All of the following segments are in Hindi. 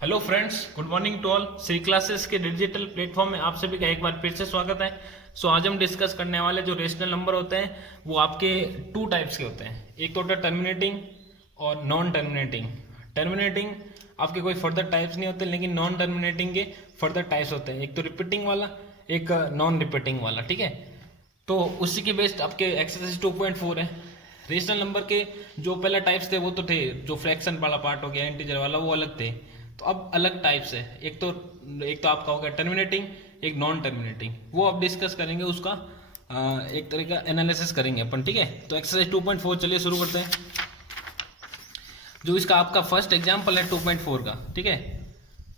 Hello friends, good morning to all. Shri classes के डिजिटल प्लेटफॉर्म में आप सभी का एक बार फिर से स्वागत है। आज हम डिस्कस करने वाले जो रेशनल नंबर होते हैं वो आपके टू टाइप्स के होते हैं। एक तो होता है टर्मिनेटिंग और नॉन टर्मिनेटिंग। टर्मिनेटिंग आपके कोई फर्दर टाइप्स नहीं होते, लेकिन नॉन टर्मिनेटिंग के फर्दर टाइप्स होते हैं। एक तो रिपीटिंग वाला, एक नॉन रिपीटिंग वाला। ठीक है, तो उसी के बेस्ड आपके एक्सरसाइज 2.4 है। रेशनल नंबर के जो पहले टाइप्स थे वो तो थे, जो फ्रैक्शन वाला पार्ट हो गया, इंटीजर वाला, वो अलग थे। तो अब अलग टाइप्स है। एक तो आपका हो गया टर्मिनेटिंग, एक नॉन टर्मिनेटिंग। वो अब डिस्कस करेंगे, उसका एक तरह का एनालिसिस करेंगे अपन। ठीक है, तो एक्सरसाइज 2.4 चलिए शुरू करते हैं। जो इसका आपका फर्स्ट एग्जाम्पल है 2.4 का। ठीक है,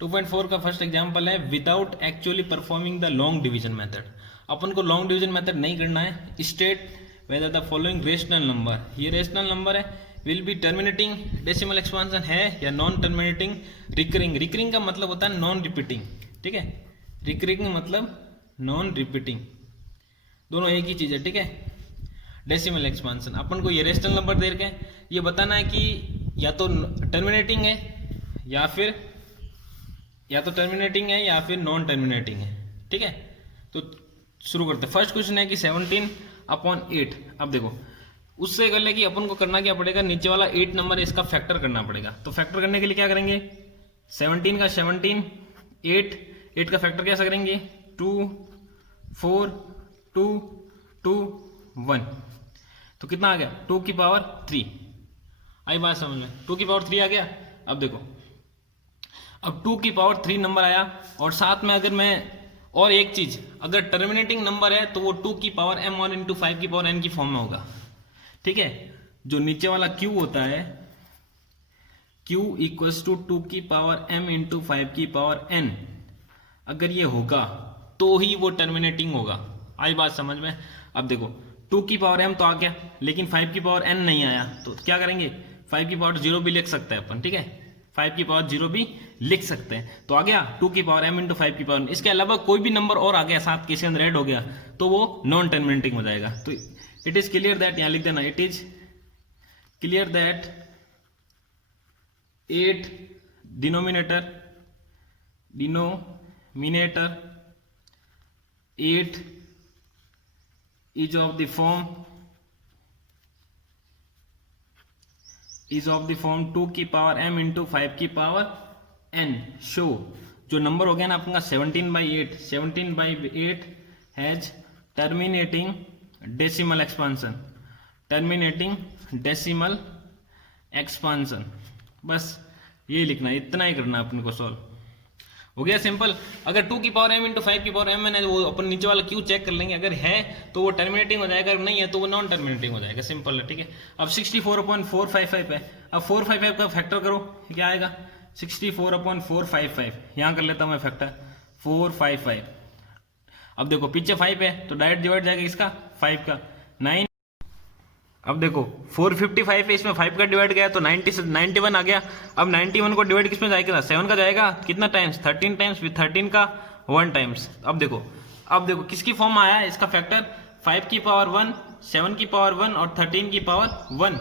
2.4 का फर्स्ट एग्जाम्पल है without actually performing the long division method. अपन को लॉन्ग डिवीजन मेथड नहीं करना है। State whether the following rational number, ये रेशनल नंबर है, will be terminating decimal expansion है या नॉन टर्मिनेटिंग रिकरिंग। रिकरिंग का मतलब होता है नॉन रिपीटिंग। ठीक है, रिकरिंग मतलब नॉन रिपीटिंग, दोनों एक ही चीज है। ठीक है, डेसिमल एक्सपांशन अपन को ये रेशनल नंबर दे के ये बताना है कि या तो टर्मिनेटिंग है या तो टर्मिनेटिंग है या फिर नॉन टर्मिनेटिंग है। ठीक है, तो शुरू करते हैं। फर्स्ट क्वेश्चन है कि 17/8। अब देखो, उससे कर ले कि अपन को करना क्या पड़ेगा, नीचे वाला 8 नंबर है इसका फैक्टर करना पड़ेगा। तो फैक्टर करने के लिए क्या करेंगे, 17 का 17, 8 का फैक्टर कैसा करेंगे, 2 4 2 2 1। तो कितना आ गया, 2 की पावर 3। आई बात समझ में, 2 की पावर 3 आ गया। अब देखो, अब 2 की पावर 3 नंबर आया, और साथ में अगर मैं और एक चीज, अगर टर्मिनेटिंग नंबर है तो वो 2 की पावर m1 इंटू 5 की पावर n की फॉर्म में होगा। ठीक है, जो नीचे वाला q होता है, q इक्वल्स टू 2 की पावर m इंटू 5 की पावर n, अगर ये होगा तो ही वो टर्मिनेटिंग होगा। आई बात समझ में। अब देखो, 2 की पावर m तो आ गया, लेकिन 5 की पावर n नहीं आया, तो क्या करेंगे, 5 की पावर 0 भी लिख सकते हैं अपन। ठीक है, 5 की पावर 0 भी लिख सकते हैं। तो आ गया 2 की पावर m इंटू 5 की पावर। इसके अलावा कोई भी नंबर और आ गया साथ के अंदर ऐड हो गया तो वो नॉन टर्मिनेटिंग हो जाएगा। तो इट इज क्लियर दैट, यहां लिख देना, it is clear that 8 denominator 8 is of the form 2 की पावर m इंटू 5 की पावर n। शो जो नंबर हो गया ना आपका 17/8 हैज टर्मिनेटिंग डेसिमल एक्सपांशन। बस ये लिखना, इतना ही करना अपने को, सॉल्व हो गया, सिंपल। अगर 2 की पावर m इंटू 5 की पावर m है, वो अपन नीचे वाला q चेक कर लेंगे, अगर है तो वो टर्मिनेटिंग हो जाएगा, अगर नहीं है तो वो नॉन टर्मिनेटिंग हो जाएगा। सिंपल है। ठीक है, अब 64/455 है। अब 455 का फैक्टर करो, क्या आएगा, 64/455। यहां कर लेता हूं मैं फैक्टर 455। अब देखो पीछे 5 है तो डायरेक्ट डिवाइड जाएगा इसका 5 का 9। अब देखो 455 है, इसमें 5 का डिवाइड गया तो 91 आ गया। अब 91 को डिवाइड किसमें जाएगा, 7 का जाएगा, कितना टाइम्स, 13 टाइम्स, विद 13 का 1 टाइम्स। अब देखो किसकी फॉर्म में आया है इसका फैक्टर, 5 की पावर 1, 7 की पावर 1 और 13 की पावर 1।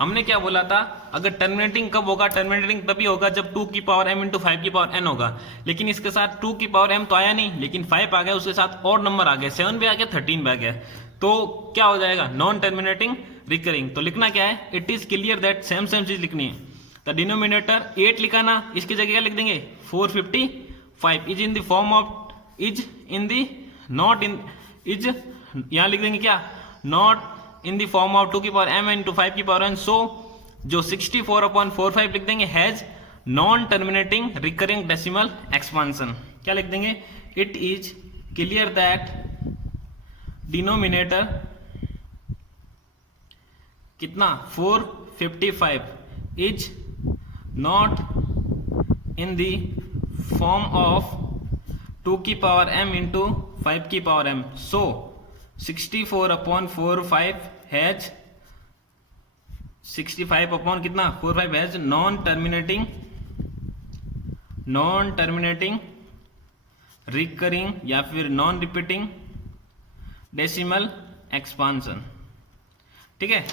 हमने क्या बोला था, अगर टर्मिनेटिंग कब होगा, टर्मिनेटिंग तभी होगा जब 2 की पावर m इंटू 5 की पावर n होगा। लेकिन इसके साथ 2 की पावर m तो आया नहीं, लेकिन 5 आ गया, उसके साथ और नंबर आ गया, 7 भी आ गया, 13 भी आ गया, तो क्या हो जाएगा, नॉन टर्मिनेटिंग रिकरिंग। तो लिखना क्या है, it is clear that, same चीज लिखनी है। द डिनोमिनेटर 8 लिखा ना, इसकी जगह क्या लिख देंगे, 455 is in the form of, is in the not in, is यहां लिख देंगे क्या, not in the form of 2 की पावर m इंटू 5 की पावर n। सो जो 64/45 लिख देंगे has non terminating recurring decimal expansion. क्या लिख देंगे, it is clear that denominator कितना, 455 is not in the form of 2 की पावर m इंटू 5 की power m। So 64/45 has 65 upon कितना 45 हैज नॉन टर्मिनेटिंग रिकरिंग या फिर नॉन रिपीटिंग डेसिमल एक्सपांशन। ठीक है,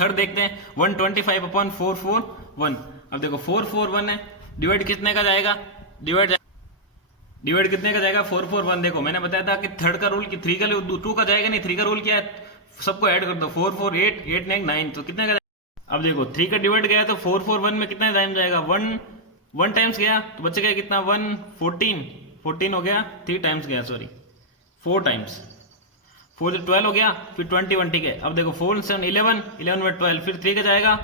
थर्ड देखते हैं 125/441। अब देखो 441 है, डिवाइड कितने का जाएगा, डिवाइड कितने का जाएगा 4 4 1। देखो मैंने बताया था कि थर्ड का रूल कि 3 का 2 का जाएगा नहीं, 3 का रूल क्या है, सबको ऐड कर दो 4 4 8 8 9, तो कितने का जाएगा। अब देखो 3 का डिवाइड गया तो 4 4 1 में कितना टाइम जाएगा, 1 टाइम्स गया तो बच गया कितना 1 14 हो गया, 3 टाइम्स गया सॉरी 4 टाइम्स 4 12 हो गया, फिर 21 ठीक है। अब देखो 4 7 11 में 12, फिर 3 का जाएगा,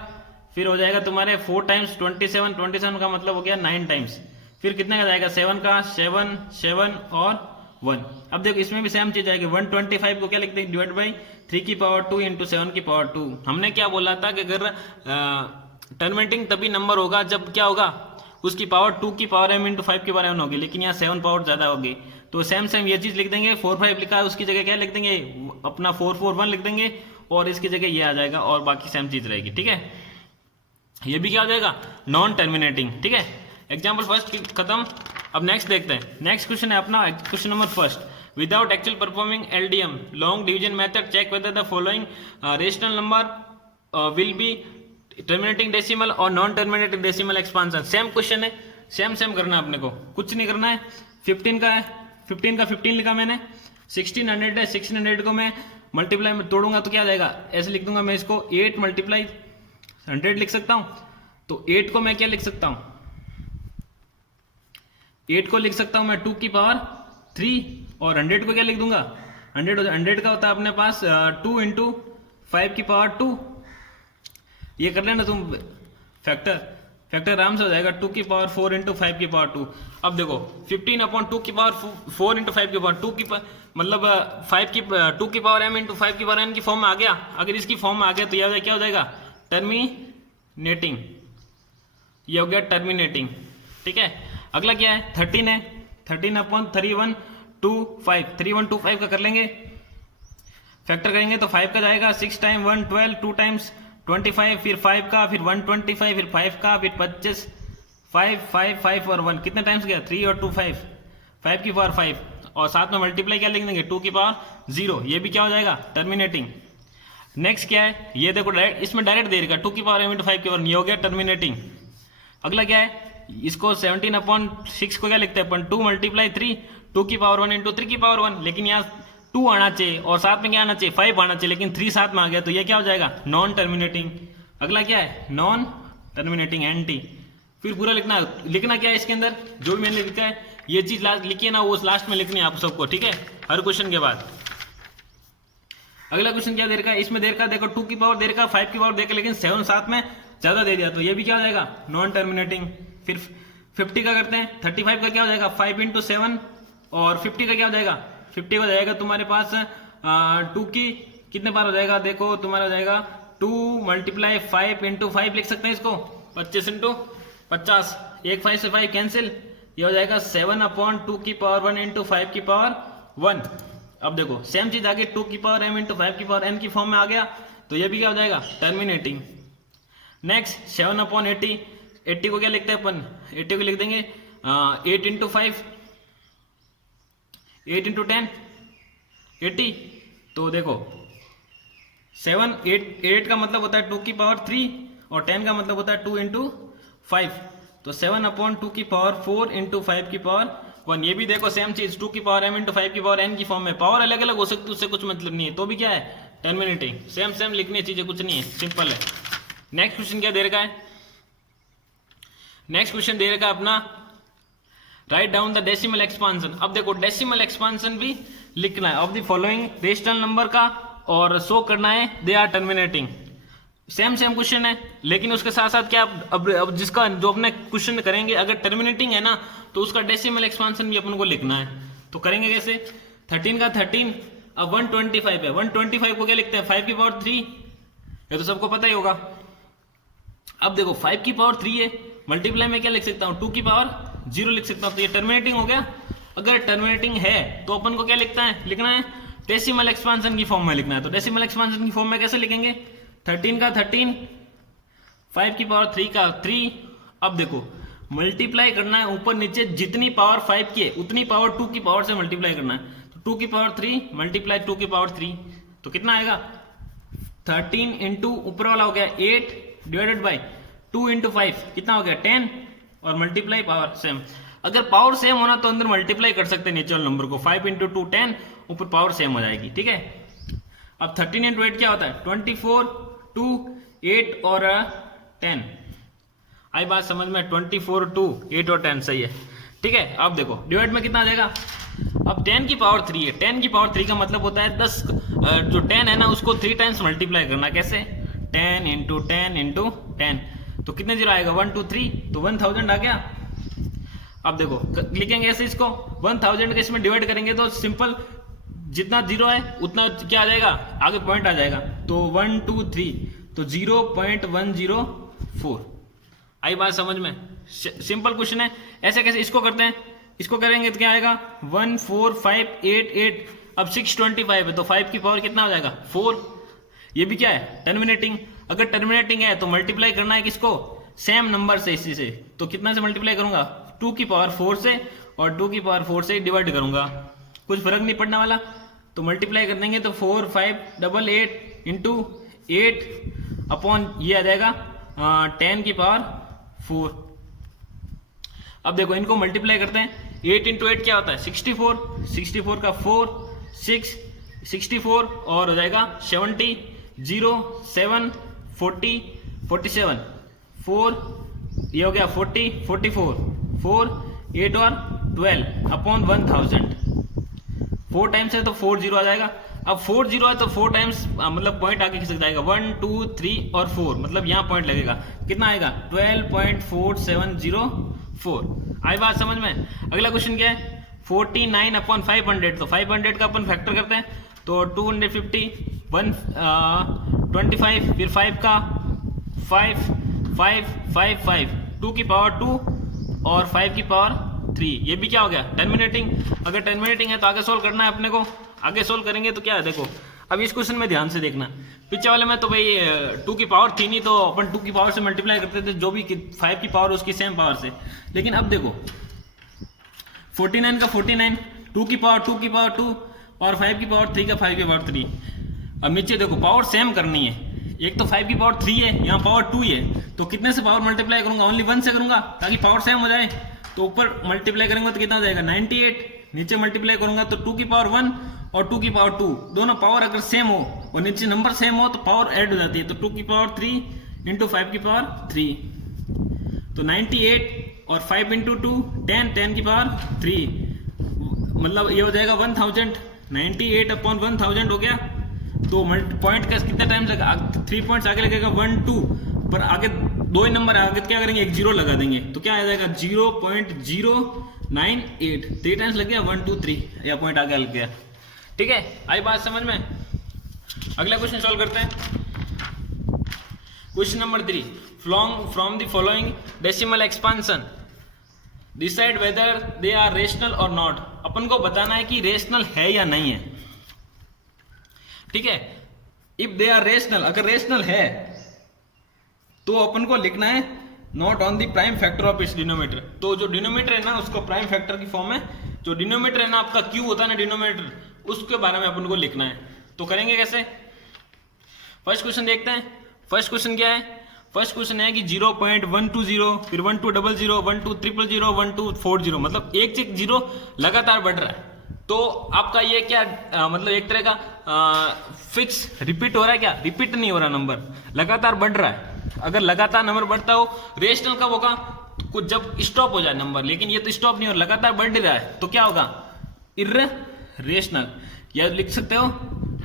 फिर हो जाएगा तुम्हारे 4 टाइम्स 27 का मतलब हो गया 9 टाइम्स, फिर कितने का जाएगा 7 का 7 और 1। अब देखो इसमें भी सेम चीज आएगी, 125 को क्या लिखते हैं, डिवाइड बाई 3 की पावर 2 इंटू 7 की पावर 2। हमने क्या बोला था कि अगर टर्मिनेटिंग तभी नंबर होगा जब क्या होगा, उसकी पावर 2 की पावर m इंटू 5 की पावर m होगी, लेकिन यहाँ 7 पावर ज्यादा होगी, तो सेम ये चीज लिख देंगे। 4 5 लिखा है उसकी जगह क्या लिख देंगे, अपना 4 4 1 लिख देंगे, और इसकी जगह ये आ जाएगा, और बाकी सेम चीज रहेगी, ठीक है। ये भी क्या हो जाएगा, नॉन टर्मिनेटिंग, ठीक है। एग्जाम्पल फर्स्ट खत्म। अब नेक्स्ट देखते हैं, नेक्स्ट क्वेश्चन है अपना question number first, without actual performing LDM long division method check whether the following rational number will be terminating decimal or non terminating decimal expansion. Same question है, सेम करना है अपने को, कुछ नहीं करना है। 15 का है, 15 का 15 लिखा मैंने, 1600 है, 1600 को मैं मल्टीप्लाई में तोड़ूंगा तो क्या आ जाएगा, ऐसे लिख दूंगा मैं इसको 8 मल्टीप्लाई 100 लिख सकता हूं। तो 8 को मैं क्या लिख सकता हूं, 8 को लिख सकता हूं मैं 2 की पावर 3, और 100 को क्या लिख दूंगा, 100 का होता है अपने पास 2 इंटू 5 की पावर 2। ये कर लेना तुम फैक्टर आराम से हो जाएगा, 2 की पावर 4 इंटू 5 की पावर 2। अब देखो 15 अपॉन 2 की पावर 4 इंटू 5 की पावर 2 की मतलब 5 की 2 की पावर m इंटू 5 की पावर n की फॉर्म में आ गया। अगर इसकी फॉर्म में आ गया तो यह क्या हो जाएगा, टर्मिनेटिंग, ये हो गया टर्मिनेटिंग, ठीक है। अगला क्या है, 13 है, 13 अपॉन 3125 3125 का कर लेंगे, फैक्टर करेंगे तो 5 का जाएगा, 6 टाइम 1 12, 2 टाइम्स 25, फिर 5 का, फिर 125, फिर 5 का, फिर 25, 5 और 1 कितने टाइम्स गया, 3 और 2 5 की पावर 5, और साथ में मल्टीप्लाई क्या लिख देंगे 2 की पावर 0, ये भी क्या हो जाएगा टर्मिनेटिंग। नेक्स्ट क्या है, ये देखो डायरेक्ट इसमें डायरेक्ट दे देगा 2 की पावर m इंटू 5 की पावर, ये हो गया टर्मिनेटिंग। अगला क्या है, इसको 17 अपॉन 6 को क्या लिखते हैं अपन, 2 मल्टीप्लाई 3 2 की पावर 1 इंटू 3 की पावर 1, लेकिन यहाँ 2 आना चाहिए और साथ में क्या आना चाहिए 5 आना चाहिए, लेकिन 3 साथ में आ गया तो ये क्या हो जाएगा नॉन टर्मिनेटिंग। अगला क्या है, नॉन टर्मिनेटिंग एंटी। फिर पूरा लिखना क्या है इसके अंदर, जो भी मैंने लिखा है ये चीज लिखी है ना, वो लास्ट में लिखनी है आप सबको, ठीक है, हर क्वेश्चन के बाद। अगला क्वेश्चन क्या दे रखा है, इसमें दे रखा देखो 2 की पावर दे रखा, 5 की पावर दे रखा, लेकिन 7 साथ में ज्यादा दे दिया तो ये भी क्या हो जाएगा नॉन टर्मिनेटिंग। फिर 50 का करते हैं, 35 का क्या हो जाएगा 5 इंटू 7, और 50 का क्या हो जाएगा, 50 हो जाएगा तुम्हारे पास 2 की कितने बार हो जाएगा, देखो तुम्हारा हो जाएगा 2 मल्टीप्लाई 5 इंटू 5 लिख सकते हैं इसको, 25 इंटू 50, 1 5 से 5 कैंसिल, ये हो जाएगा 7 अपॉन 2 की पावर 1 इंटू 5 की पावर 1। अब देखो सेम चीज आगे 2 की पावर m इंटू 5 की पावर n की फॉर्म में आ गया तो ये भी क्या हो जाएगा टर्मिनेटिंग। नेक्स्ट 7 अपॉन 80 को क्या लिखते हैं अपन, 80 को लिख देंगे 8 इंटू 5, 8 इंटू 10 80। तो देखो 8 का मतलब होता है 2 की पावर 3 और 10 का मतलब होता है 2 इंटू 5, तो 7 अपॉन 2 की पावर 4 इंटू 5 की पावर 1। ये भी देखो सेम चीज 2 की पावर m इंटू 5 की पावर n की फॉर्म में, पावर अलग अलग हो सकती है उससे कुछ मतलब नहीं है, तो भी क्या है टर्मिनेटिंग। सेम लिखनी चीजें कुछ नहीं है, सिंपल है। नेक्स्ट क्वेश्चन क्या दे रखा है, नेक्स्ट क्वेश्चन दे रखा है अपना write down the decimal expansion. अब देखो डेसिमल एक्सपांशन भी लिखना है of the following rational number का, और शो करना है they are terminating. Same question है, लेकिन उसके साथ साथ क्या अब जिसका जो अपने क्वेश्चन करेंगे अगर टर्मिनेटिंग है ना तो उसका डेसिमल एक्सपांशन भी अपन को लिखना है। तो करेंगे कैसे, 13 का 13, अब 125 है, 125 को क्या लिखते हैं 5 की पावर 3, ये तो सबको पता ही होगा। अब देखो 5 की पावर 3 है, मल्टीप्लाई में क्या लिख सकता हूँ 2 की पावर 0 लिख सकता हूँ, तो ये टर्मिनेटिंग हो गया। अगर टर्मिनेटिंग है तो अपन को क्या लिखना है डेसिमल एक्सपांशन की फॉर्म में लिखना है। तो डेसिमल एक्सपांशन की फॉर्म में कैसे लिखेंगे, 13 का 13, 5 की पावर 3 का 3। अब देखो मल्टीप्लाई करना है ऊपर नीचे, जितनी पावर 5 की है उतनी पावर 2 की पावर से मल्टीप्लाई करना है। तो 2 की पावर 3 मल्टीप्लाई 2 की पावर 3, तो कितना आएगा 13 इंटू ऊपर वाला हो गया 8 डिवाइडेड बाई 2 इंटू 5 कितना हो गया 10, और मल्टीप्लाई पावर सेम। अगर पावर सेम होना तो अंदर मल्टीप्लाई कर सकते हैं नीचे वाले नंबर को, 5 × 2 10, ऊपर पावर सेम हो जाएगी, ठीक है। अब 13 × 8 क्या होता है, 24, 2, 8 और 10। आई बात समझ में, 24, 2, 8 और 10 सही है, ठीक है। अब देखो डिवाइड में कितना आ जाएगा, अब 10 की पावर 3 है, 10 की पावर 3 का मतलब होता है 10, जो 10 है ना उसको 3 टाइम्स मल्टीप्लाई करना। कैसे, 10 × 10 × 10, तो कितने जीरो आएगा, 1 2 3, तो 1000 आ गया। अब देखो लिखेंगे ऐसे इसको, 1000 के इसमें डिवाइड करेंगे तो सिंपल जितना जीरो है उतना क्या आ जाएगा, आगे पॉइंट आ जाएगा, तो 1 2 3, तो 0.104। आई बात समझ में, सिंपल क्वेश्चन है। ऐसे कैसे इसको करते हैं, इसको करेंगे तो क्या आएगा, 1 4 5 8 8। अब 625 है तो 5 की पावर कितना हो जाएगा, 4। ये भी क्या है, टर्मिनेटिंग। अगर टर्मिनेटिंग है तो मल्टीप्लाई करना है किसको, सेम नंबर से, इसी से। तो कितना से मल्टीप्लाई करूंगा, 2 की पावर 4 से, और 2 की पावर 4 से डिवाइड करूंगा, कुछ फर्क नहीं पड़ने वाला। तो मल्टीप्लाई कर देंगे तो 4 5 8 8 × 8 अपॉन ये आ जाएगा 10 की पावर 4। अब देखो इनको मल्टीप्लाई करते हैं, 8 × 8 क्या होता है, 64, 64 का 4 6 64 और हो जाएगा 70 0 7 40 47 4, ये हो गया 40 44 4 8 और 12 अपॉन 1000। 4 टाइम्स है तो 4 0 आ जाएगा। अब 4 0 है तो 4 टाइम्स मतलब पॉइंट आगे खिसक जाएगा, 1 2 3 और 4, मतलब यहाँ पॉइंट लगेगा, कितना आएगा 12.4704। आई बात समझ में। अगला क्वेश्चन क्या है, 49/500, तो 500 का अपन फैक्टर करते हैं तो 250 125, फिर 5 का 5 5 5 5, 2 की पावर 2 और 5 की पावर 3। ये भी क्या हो गया, टर्मिनेटिंग। अगर टर्मिनेटिंग है तो आगे सोल्व करना है अपने को, आगे सोल्व करेंगे तो क्या है, देखो अब इस क्वेश्चन में ध्यान से देखना। पीछे वाले में तो भाई 2 की पावर थी नहीं, तो अपन 2 की पावर से मल्टीप्लाई करते थे, जो भी 5 की पावर उसकी सेम पावर से। लेकिन अब देखो 49 का 49, 2 की पावर 2 की पावर 2 और 5 की पावर 3 का 5 की पावर 3। अब नीचे देखो पावर सेम करनी है, एक तो 5 की पावर 3 है, यहाँ पावर 2 है, तो कितने से पावर मल्टीप्लाई करूंगा, ओनली 1 से करूंगा ताकि पावर सेम हो जाए। तो ऊपर मल्टीप्लाई करेंगे तो कितना हो जाएगा 98, नीचे मल्टीप्लाई करूंगा तो 2 की पावर 1 और 2 की पावर 2, दोनों पावर अगर सेम हो और नीचे नंबर सेम हो तो पावर ऐड हो जाती है। तो 2 की पावर 3 × 5 की पावर 3, तो 98 और 5 × 2 10, 10 की पावर 3, मतलब ये हो जाएगा 1000। 98/1000 हो गया। तो पॉइंट का कितना टाइम लगा, 3 पॉइंट्स आगे लगेगा 1 2, पर आगे 2 ही नंबर आगे क्या करेंगे, एक जीरो लगा देंगे तो क्या आ जाएगा 0.098। 3 टाइम्स लग गया 1 2 3, या पॉइंट आगे लग गया, ठीक है। आई बात समझ में। अगला क्वेश्चन सॉल्व करते हैं। Question number 3, from the following decimal expansion decide whether they are rational और नॉट। अपन को बताना है कि रेशनल है या नहीं है, ठीक है। इफ दे आर रेशनल, अगर रेशनल है तो अपन को लिखना है not on the prime factor of its denominator. तो जो डिनोमिनेटर है ना उसको प्राइम फैक्टर की फॉर्म में, जो डिनोमिनेटर है ना आपका क्यू होता है ना डिनोमिनेटर, उसके बारे में अपन को लिखना है। तो करेंगे कैसे, फर्स्ट क्वेश्चन देखते हैं। फर्स्ट क्वेश्चन क्या है, फर्स्ट क्वेश्चन है कि 0.120, फिर 1200, 12300, 1240, मतलब एक एक जीरो लगातार बढ़ रहा है। तो आपका ये क्या मतलब एक तरह का फिक्स रिपीट हो रहा है, क्या रिपीट नहीं हो रहा, नंबर लगातार बढ़ रहा है। अगर लगातार नंबर बढ़ता हो, रेशनल कब होगा, कुछ जब स्टॉप हो जाए नंबर, लेकिन ये तो स्टॉप नहीं हो रहा, लगातार बढ़ रहा है, तो क्या होगा इर्रेशनल। या लिख सकते हो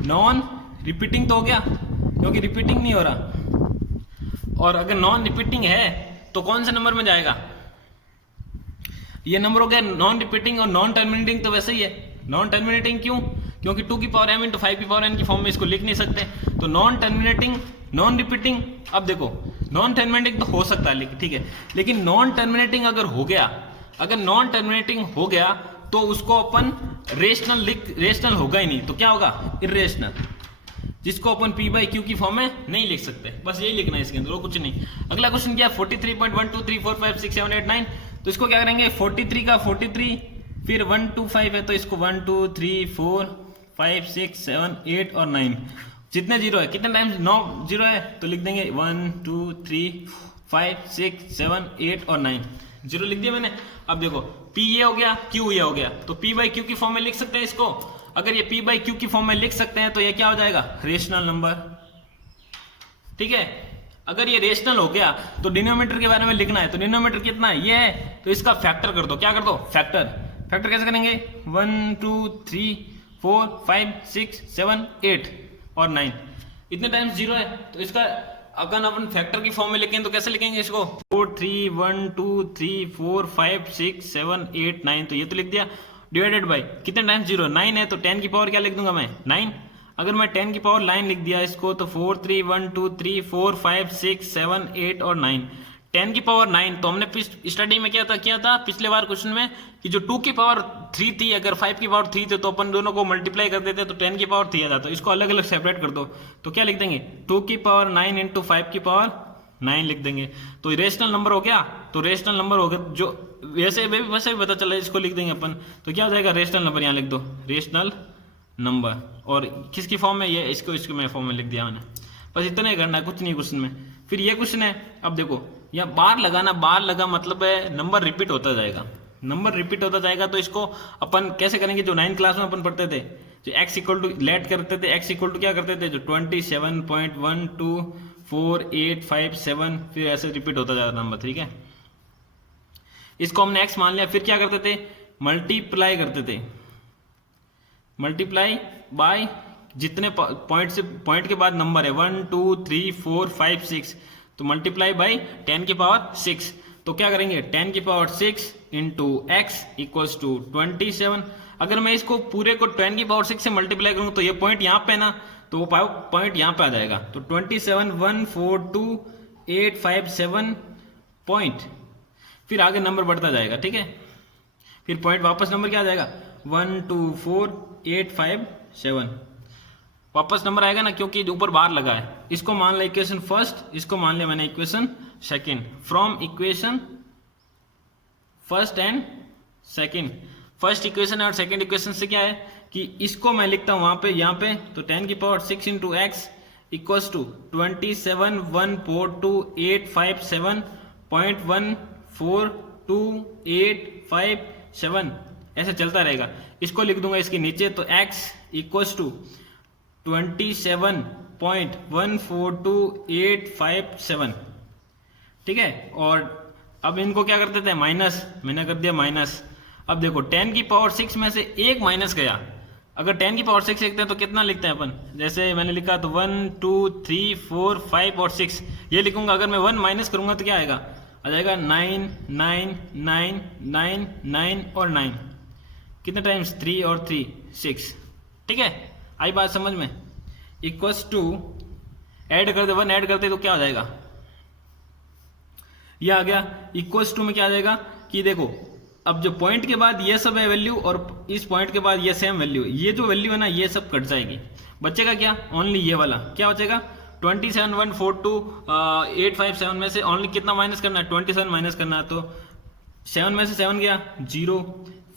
नॉन रिपीटिंग, तो हो गया क्योंकि रिपीटिंग नहीं हो रहा। और अगर नॉन रिपीटिंग है तो कौन से नंबर में जाएगा, ये नंबर हो गया नॉन रिपीटिंग। और नॉन टर्मिनेटिंग तो वैसे ही है, नॉन टर्मिनेटिंग क्यों, क्योंकि 2 की पावर m × 5 की पावर n की फॉर्म में इसको लिख नहीं सकते। तो नॉन टर्मिनेटिंग, नॉन रिपीटिंग। अब देखो नॉन टर्मिनेटिंग तो हो सकता है लेकिन, ठीक है, लेकिन नॉन टर्मिनेटिंग अगर हो गया, अगर नॉन टर्मिनेटिंग हो गया तो उसको अपन रेशनल होगा ही नहीं, तो क्या होगा इर्रेशनल, जिसको अपन p/q की फॉर्म में नहीं लिख सकते। बस यही लिखना है इसके अंदर, कुछ नहीं। अगला क्वेश्चन क्या है, 43.1 2 3 4 5 6 7 8 9। तो इसको क्या करेंगे, 43 का 43, फिर 1 2 5 है तो इसको 1 2 3 4 5 6 7 8 और 9, जितने जीरो है, कितने टाइम्स 9 जीरो है, तो लिख देंगे 1 2 3 5 6 7 8 और 9 जीरो लिख दिया मैंने। अब देखो P ये हो गया, Q ये हो गया, तो P बाई Q की फॉर्म में लिख सकते हैं इसको। अगर ये P बाई Q की फॉर्म में लिख सकते हैं तो ये क्या हो जाएगा, रेशनल नंबर। ठीक है, अगर ये रेशनल हो गया तो डिनोमिनेटर के बारे में लिखना है, तो डिनोमिनेटर कितना है, ये है, तो इसका फैक्टर कर दो। क्या कर दो, फैक्टर कैसे करेंगे, 1 2 3 4 5 6 7 8 और 9 इतने टाइम्स जीरो है, तो इसका अगर अपन फैक्टर की फॉर्म में लिखेंगे तो कैसे लिखेंगे इसको, 4 3 1 2 3 4 5 6 7 8 9, तो ये तो लिख दिया, डिवाइडेड बाई कितने टाइम्स जीरो, 9 है, तो 10 की पावर क्या लिख दूंगा मैं, 9। अगर मैं 10 की पावर 9 लिख दिया इसको, तो 4 3 1 2 3 4 5 6 7 8 और 9, 10 की पावर 9। तो हमने स्टडी में क्या था पिछले बार क्वेश्चन में कि जो 2 की पावर 3 थी, अगर 5 की पावर 3 थे तो अपन दोनों को मल्टीप्लाई कर देते तो 10 की पावर 3 आ जाता। तो इसको अलग अलग सेपरेट कर दो, तो क्या लिख देंगे, 2 की पावर 9 इंटू 5 की पावर 9 लिख देंगे। तो रेशनल नंबर हो गया, तो रेशनल नंबर हो गया, जो वैसे भी पता चला, इसको लिख देंगे अपन, तो क्या हो जाएगा, रेशनल नंबर यहाँ लिख दो, रेशनल नंबर। और किसकी फॉर्म में, ये इसको मैं फॉर्म में लिख दिया मैंने। बस इतना ही करना है, कुछ नहीं क्वेश्चन में। फिर ये क्वेश्चन है, अब देखो यहाँ बार लगाना, बार लगा मतलब है नंबर रिपीट होता जाएगा, नंबर रिपीट होता जाएगा। तो इसको अपन कैसे करेंगे, जो 9th क्लास में अपन पढ़ते थे, जो x इक्वल टू लेट करते थे, x इक्वल टू क्या करते थे, जो 27.124857, फिर ऐसे रिपीट होता जाता नंबर। ठीक है, इसको हमने x मान लिया, फिर क्या करते थे, मल्टीप्लाई करते थे, मल्टीप्लाई बाय जितने पॉइंट के बाद नंबर है 1 2 3 4 5 6, तो मल्टीप्लाई बाई 10 की पावर 6। तो क्या करेंगे, 10 की power 6 into x equals to 27। अगर मैं इसको पूरे को 10 की पावर 6 से मल्टीप्लाई करूँ तो ये पॉइंट यहाँ पे ना, तो वो पॉइंट यहाँ पे आ जाएगा, तो 27142857 पॉइंट, फिर आगे नंबर बढ़ता जाएगा। ठीक है, फिर पॉइंट वापस नंबर क्या आ जाएगा, 124857 वापस नंबर आएगा ना, क्योंकि ऊपर बार लगा है। इसको मान लिया इक्वेशन फर्स्ट, इसको मान लिया मैंने equation second. From equation first and second, first equation और सेकंड इक्वेशन से क्या है कि इसको मैं लिखता हूं वहां पे, यहाँ पे, तो 10 की power 6 into x equals to 27142857.142857 ऐसे चलता रहेगा। इसको लिख दूंगा इसके नीचे, तो x इक्वल्स टू 27.142857। ठीक है, और अब इनको क्या करते थे, माइनस, मैंने कर दिया माइनस। अब देखो 10 की पावर 6 में से एक माइनस गया, अगर 10 की पावर 6 लिखते हैं तो कितना लिखते हैं अपन, जैसे मैंने लिखा तो 1 2 3 4 5 और 6 ये लिखूंगा। अगर मैं 1 माइनस करूंगा तो क्या आएगा, आ जाएगा 9 9 9 9 9 और 9, कितने टाइम्स, 3 और 3 6। ठीक है, आई बात समझ में। इक्वल्स टू ऐड कर दे, 1 ऐड करते तो क्या हो जाएगा, ये आ गया। इक्वल्स टू में क्या आ जाएगा कि देखो, अब जो पॉइंट के बाद ये सब है वैल्यू, और इस पॉइंट के बाद ये सेम वैल्यू, ये जो वैल्यू है ना ये सब कट जाएगी, बचेगा क्या, ओनली ये वाला क्या बचेगा, 27142857 में से ओनली कितना माइनस करना है, 27 माइनस करना है। तो 7 में से 7 गया 0,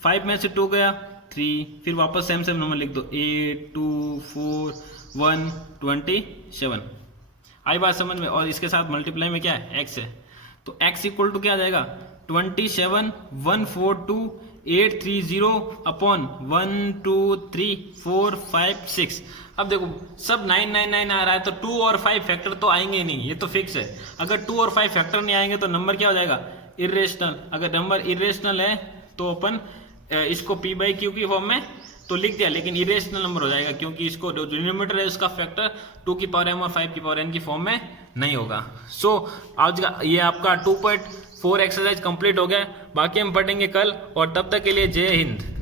5 में से 2 गया 3, फिर वापस सेम नंबर लिख दो, 8 2 4 1 27। आई बात समझ में। और इसके साथ मल्टीप्लाई में क्या है, x है, तो x इक्वल टू क्या आ जाएगा, 27142830 अपॉन 1 2 3 4 5 6। अब देखो सब 999 आ रहा है, तो 2 और 5 फैक्टर तो आएंगे नहीं, ये तो फिक्स है। अगर 2 और 5 फैक्टर नहीं आएंगे तो नंबर क्या हो जाएगा, इरेशनल। अगर नंबर इरेशनल है तो अपन इसको p बाई क्यू की फॉर्म में तो लिख दिया, लेकिन इरेशनल नंबर हो जाएगा, क्योंकि इसको जो डिनोमिनेटर है उसका फैक्टर 2 की पावर m और 5 की पावर n की फॉर्म में नहीं होगा। सो आज का ये आपका 2.4 एक्सरसाइज कंप्लीट हो गया, बाकी हम पढ़ेंगे कल, और तब तक के लिए जय हिंद।